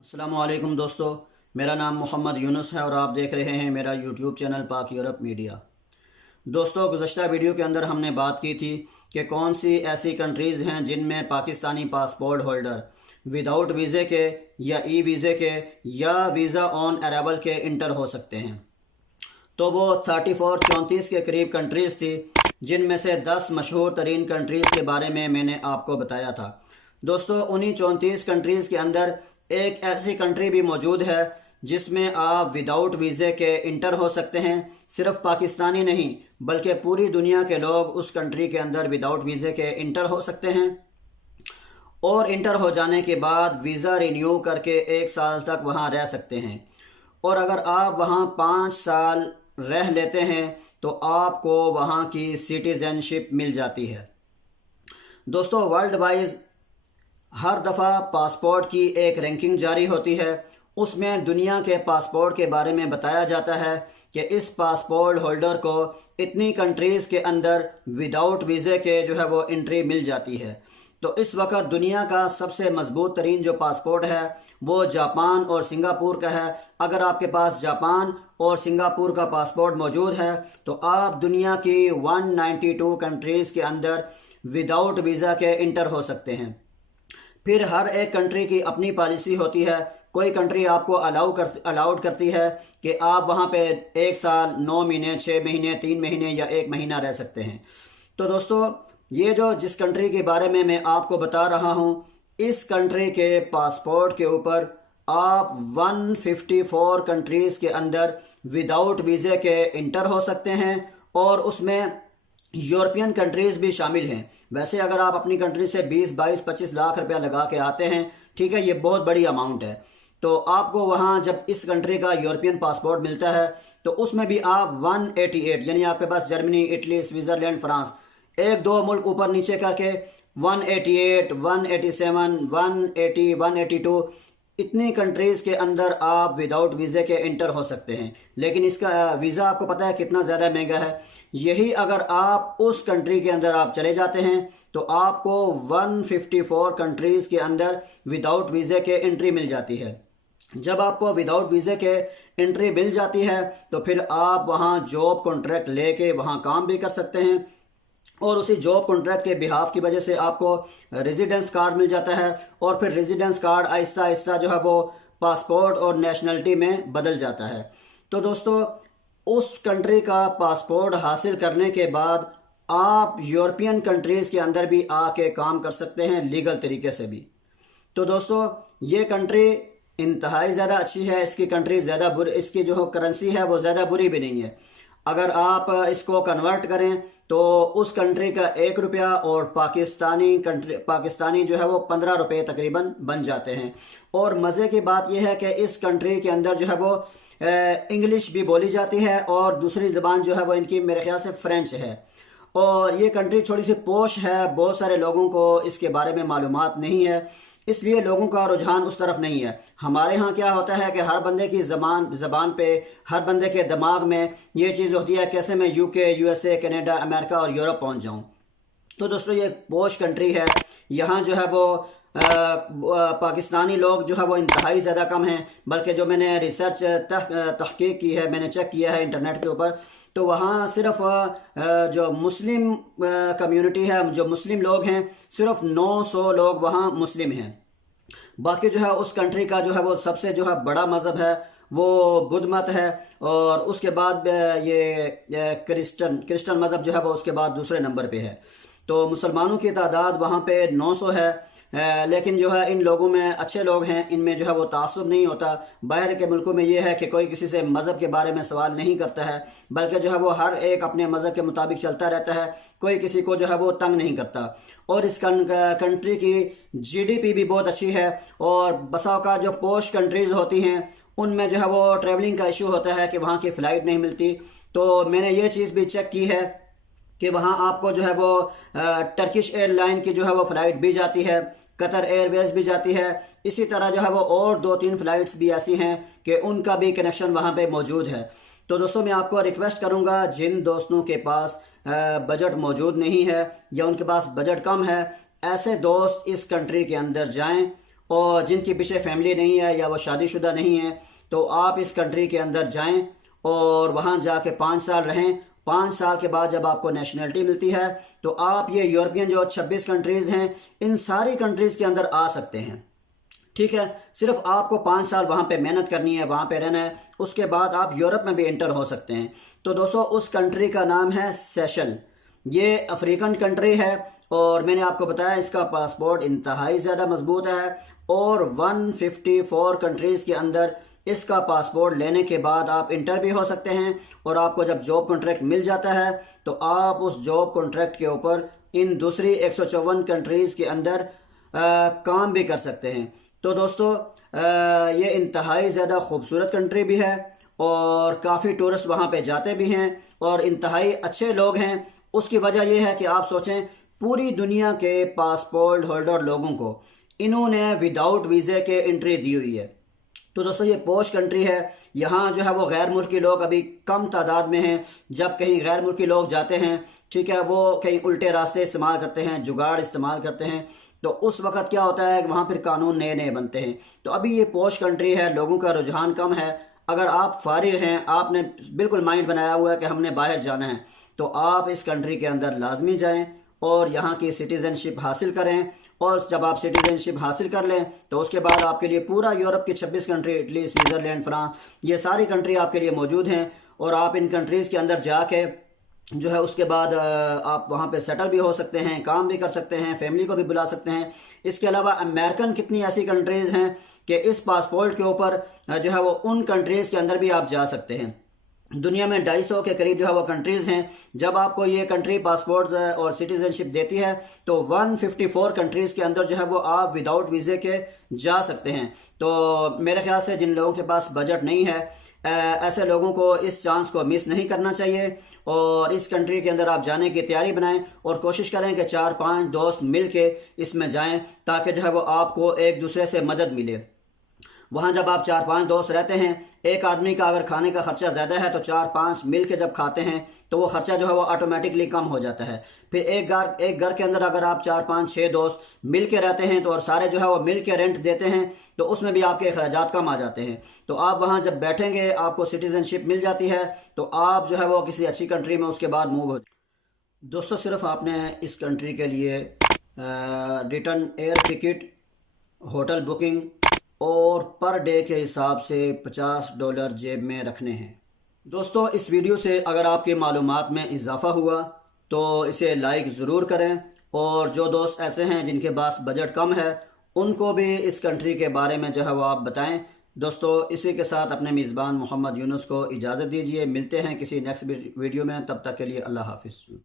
अस्सलाम वालेकुम दोस्तों, मेरा नाम मोहम्मद यूनुस है और आप देख रहे हैं मेरा यूट्यूब चैनल पाक यूरोप मीडिया। दोस्तों, गुज़श्ता वीडियो के अंदर हमने बात की थी कि कौन सी ऐसी कंट्रीज़ हैं जिनमें पाकिस्तानी पासपोर्ट होल्डर विदाउट वीज़े के या ई वीज़े के या वीज़ा ऑन अराइवल के इंटर हो सकते हैं। तो वो 34 के करीब कंट्रीज़ थी, जिनमें से 10 मशहूर तरीन कंट्रीज़ के बारे में मैंने आपको बताया था। दोस्तों, उन्हीं 34 कंट्रीज़ के अंदर एक ऐसी कंट्री भी मौजूद है जिसमें आप विदाउट वीज़े के इंटर हो सकते हैं। सिर्फ पाकिस्तानी नहीं बल्कि पूरी दुनिया के लोग उस कंट्री के अंदर विदाउट वीज़े के इंटर हो सकते हैं और इंटर हो जाने के बाद वीज़ा रिन्यू करके 1 साल तक वहाँ रह सकते हैं। और अगर आप वहाँ 5 साल रह लेते हैं तो आपको वहाँ की सिटीज़नशिप मिल जाती है। दोस्तों, वर्ल्ड वाइज हर दफ़ा पासपोर्ट की एक रैंकिंग जारी होती है। उसमें दुनिया के पासपोर्ट के बारे में बताया जाता है कि इस पासपोर्ट होल्डर को इतनी कंट्रीज़ के अंदर विदाउट वीज़े के जो है वो एंट्री मिल जाती है। तो इस वक्त दुनिया का सबसे मजबूत तरीन जो पासपोर्ट है वो जापान और सिंगापुर का है। अगर आपके पास जापान और सिंगापुर का पासपोर्ट मौजूद है तो आप दुनिया की 192 कंट्रीज़ के अंदर विदाउट वीज़ा के इंटर हो सकते हैं। फिर हर एक कंट्री की अपनी पॉलिसी होती है। कोई कंट्री आपको अलाउड करती है कि आप वहाँ पे 1 साल, 9 महीने, 6 महीने, 3 महीने या 1 महीना रह सकते हैं। तो दोस्तों, ये जो जिस कंट्री के बारे में मैं आपको बता रहा हूँ, इस कंट्री के पासपोर्ट के ऊपर आप 154 कंट्रीज़ के अंदर विदाउट वीज़े के इंटर हो सकते हैं और उसमें यूरोपियन कंट्रीज़ भी शामिल हैं। वैसे अगर आप अपनी कंट्री से 20, 22, 25 लाख रुपया लगा के आते हैं, ठीक है, ये बहुत बड़ी अमाउंट है, तो आपको वहाँ जब इस कंट्री का यूरोपियन पासपोर्ट मिलता है तो उसमें भी आप 188 यानी आपके पास जर्मनी, इटली, स्विट्ज़रलैंड, फ्रांस, एक दो मुल्क ऊपर नीचे करके 188, 187, 180, 182 इतनी कंट्रीज़ के अंदर आप विदाउट वीज़े के इंटर हो सकते हैं। लेकिन इसका वीज़ा आपको पता है कितना ज़्यादा महंगा है। यही अगर आप उस कंट्री के अंदर आप चले जाते हैं तो आपको 154 कंट्रीज़ के अंदर विदाउट वीज़े के एंट्री मिल जाती है। जब आपको विदाउट वीज़े के एंट्री मिल जाती है तो फिर आप वहाँ जॉब कॉन्ट्रैक्ट लेके वहाँ काम भी कर सकते हैं और उसी जॉब कॉन्ट्रैक्ट के बिहाफ की वजह से आपको रेजिडेंस कार्ड मिल जाता है और फिर रेजिडेंस कार्ड आहिस्ता आहिस्ता जो है वो पासपोर्ट और नेशनलिटी में बदल जाता है। तो दोस्तों, उस कंट्री का पासपोर्ट हासिल करने के बाद आप यूरोपियन कंट्रीज़ के अंदर भी आके काम कर सकते हैं लीगल तरीके से भी। तो दोस्तों, ये कंट्री इंतहाई ज़्यादा अच्छी है। इसकी कंट्री ज़्यादा बुरी, इसकी जो करेंसी है वो ज़्यादा बुरी भी नहीं है। अगर आप इसको कन्वर्ट करें तो उस कंट्री का 1 रुपया और पाकिस्तानी जो है वो 15 रुपये तकरीबन बन जाते हैं। और मज़े की बात यह है कि इस कंट्री के अंदर जो है वो इंग्लिश भी बोली जाती है और दूसरी ज़बान जो है वो इनकी मेरे ख्याल से फ़्रेंच है। और ये कंट्री थोड़ी सी पोश है, बहुत सारे लोगों को इसके बारे में मालूमात नहीं है, इसलिए लोगों का रुझान उस तरफ नहीं है। हमारे यहाँ क्या होता है कि हर बंदे की ज़बान पे, हर बंदे के दिमाग में ये चीज़ होती है कैसे मैं यूके, यूएसए, कनाडा, अमेरिका और यूरोप पहुँच जाऊँ। तो दोस्तों, ये पोश कंट्री है। यहाँ जो है वो पाकिस्तानी लोग जो है वो इंतहाई ज़्यादा कम हैं। बल्कि जो मैंने रिसर्च तहकीक की है, मैंने चेक किया है इंटरनेट के ऊपर, तो वहाँ सिर्फ जो मुस्लिम कम्युनिटी है, जो मुस्लिम लोग हैं, सिर्फ 900 लोग वहाँ मुस्लिम हैं। बाकी जो है उस कंट्री का जो है वो सबसे जो है बड़ा मज़हब है वो बुद्ध मत है और उसके बाद ये क्रिश्चियन मज़हब जो है वो उसके बाद दूसरे नंबर पे है। तो मुसलमानों की तादाद वहाँ पे 900 है। लेकिन जो है इन लोगों में अच्छे लोग हैं, इनमें जो है वो तासुब नहीं होता। बाहर के मुल्कों में ये है कि कोई किसी से मज़हब के बारे में सवाल नहीं करता है, बल्कि जो है वो हर एक अपने मज़हब के मुताबिक चलता रहता है, कोई किसी को जो है वो तंग नहीं करता। और इस कंट्री की जीडीपी भी बहुत अच्छी है। और बसाव का जो पोश कंट्रीज़ होती हैं उनमें जो है वो ट्रैवलिंग का इशू होता है कि वहाँ की फ़्लाइट नहीं मिलती। तो मैंने ये चीज़ भी चेक की है कि वहाँ आपको जो है वो टर्किश एयरलाइन की जो है वो फ़्लाइट भी जाती है, कतर एयरवेज़ भी जाती है। इसी तरह जो है वो और 2-3 फ़्लाइट्स भी ऐसी हैं कि उनका भी कनेक्शन वहाँ पे मौजूद है। तो दोस्तों, मैं आपको रिक्वेस्ट करूँगा, जिन दोस्तों के पास बजट मौजूद नहीं है या उनके पास बजट कम है, ऐसे दोस्त इस कंट्री के अंदर जाएं और जिनके पीछे फैमिली नहीं है या वो शादीशुदा नहीं है, तो आप इस कंट्री के अंदर जाएं और वहाँ जाके 5 साल रहें। 5 साल के बाद जब आपको नेशनलिटी मिलती है तो आप ये यूरोपियन जो 26 कंट्रीज़ हैं, इन सारी कंट्रीज़ के अंदर आ सकते हैं। ठीक है, सिर्फ आपको 5 साल वहाँ पे मेहनत करनी है, वहाँ पे रहना है, उसके बाद आप यूरोप में भी एंटर हो सकते हैं। तो दोस्तों, उस कंट्री का नाम है सेशल। ये अफ्रीकन कंट्री है और मैंने आपको बताया इसका पासपोर्ट इंतहाई ज़्यादा मजबूत है और 154 कंट्रीज़ के अंदर इसका पासपोर्ट लेने के बाद आप इंटर भी हो सकते हैं और आपको जब जॉब कॉन्ट्रैक्ट मिल जाता है तो आप उस जॉब कॉन्ट्रैक्ट के ऊपर इन दूसरी 154 कंट्रीज़ के अंदर काम भी कर सकते हैं। तो दोस्तों, ये इंतहाई ज़्यादा खूबसूरत कंट्री भी है और काफ़ी टूरिस्ट वहाँ पे जाते भी हैं और इंतहाई अच्छे लोग हैं। उसकी वजह यह है कि आप सोचें, पूरी दुनिया के पासपोर्ट होल्डर लोगों को इन्होंने विदाउट वीज़े के एंट्री दी हुई है। तो दोस्तों, ये पोश कंट्री है। यहाँ जो है वो गैर मुल्की लोग अभी कम तादाद में हैं। जब कहीं गैर मुल्की लोग जाते हैं, ठीक है, वो कहीं उल्टे रास्ते इस्तेमाल करते हैं, जुगाड़ इस्तेमाल करते हैं, तो उस वक़्त क्या होता है कि वहाँ फिर कानून नए नए बनते हैं। तो अभी ये पोश कंट्री है, लोगों का रुझान कम है। अगर आप फारिग हैं, आपने बिल्कुल माइंड बनाया हुआ है कि हमने बाहर जाना है, तो आप इस कंट्री के अंदर लाजमी जाएं और यहाँ की सिटीज़नशिप हासिल करें। और जब आप सिटीज़नशिप हासिल कर लें तो उसके बाद आपके लिए पूरा यूरोप की 26 कंट्री, इटली, स्विट्ज़रलैंड, फ्रांस, ये सारी कंट्री आपके लिए मौजूद हैं और आप इन कंट्रीज़ के अंदर जाके जो है उसके बाद आप वहाँ पे सेटल भी हो सकते हैं, काम भी कर सकते हैं, फैमिली को भी बुला सकते हैं। इसके अलावा अमेरिकन कितनी ऐसी कंट्रीज़ हैं कि इस पासपोर्ट के ऊपर जो है वो उन कंट्रीज़ के अंदर भी आप जा सकते हैं। दुनिया में 250 के करीब जो है वो कंट्रीज़ हैं। जब आपको ये कंट्री पासपोर्ट और सिटीज़नशिप देती है तो 154 कंट्रीज़ के अंदर जो है वो आप विदाउट वीज़े के जा सकते हैं। तो मेरे ख्याल से जिन लोगों के पास बजट नहीं है, ऐसे लोगों को इस चांस को मिस नहीं करना चाहिए और इस कंट्री के अंदर आप जाने की तैयारी बनाएं और कोशिश करें कि 4-5 दोस्त मिल के इसमें जाएं ताकि जो है वो आपको एक दूसरे से मदद मिले। वहाँ जब आप 4-5 दोस्त रहते हैं, एक आदमी का अगर खाने का ख़र्चा ज़्यादा है तो 4-5 मिल के जब खाते हैं तो वो ख़र्चा जो है वो ऑटोमेटिकली कम हो जाता है। फिर एक घर के अंदर अगर आप 4-5-6 दोस्त मिल के रहते हैं तो और सारे जो है वो मिल के रेंट देते हैं तो उसमें भी आपके अखराजात कम आ जाते हैं। तो आप वहाँ जब बैठेंगे, आपको सिटीज़नशिप मिल जाती है तो आप जो है वो किसी अच्छी कंट्री में उसके बाद मूव हो। दोस्तों, सिर्फ आपने इस कंट्री के लिए return air ticket, hotel booking और पर डे के हिसाब से $50 जेब में रखने हैं। दोस्तों, इस वीडियो से अगर आपकी मालूमात में इजाफ़ा हुआ तो इसे लाइक ज़रूर करें और जो दोस्त ऐसे हैं जिनके पास बजट कम है उनको भी इस कंट्री के बारे में जो है वो आप बताएं। दोस्तों, इसी के साथ अपने मेज़बान मोहम्मद यूनुस को इजाज़त दीजिए। मिलते हैं किसी नेक्स्ट वीडियो में, तब तक के लिए अल्लाह हाफ़िज़।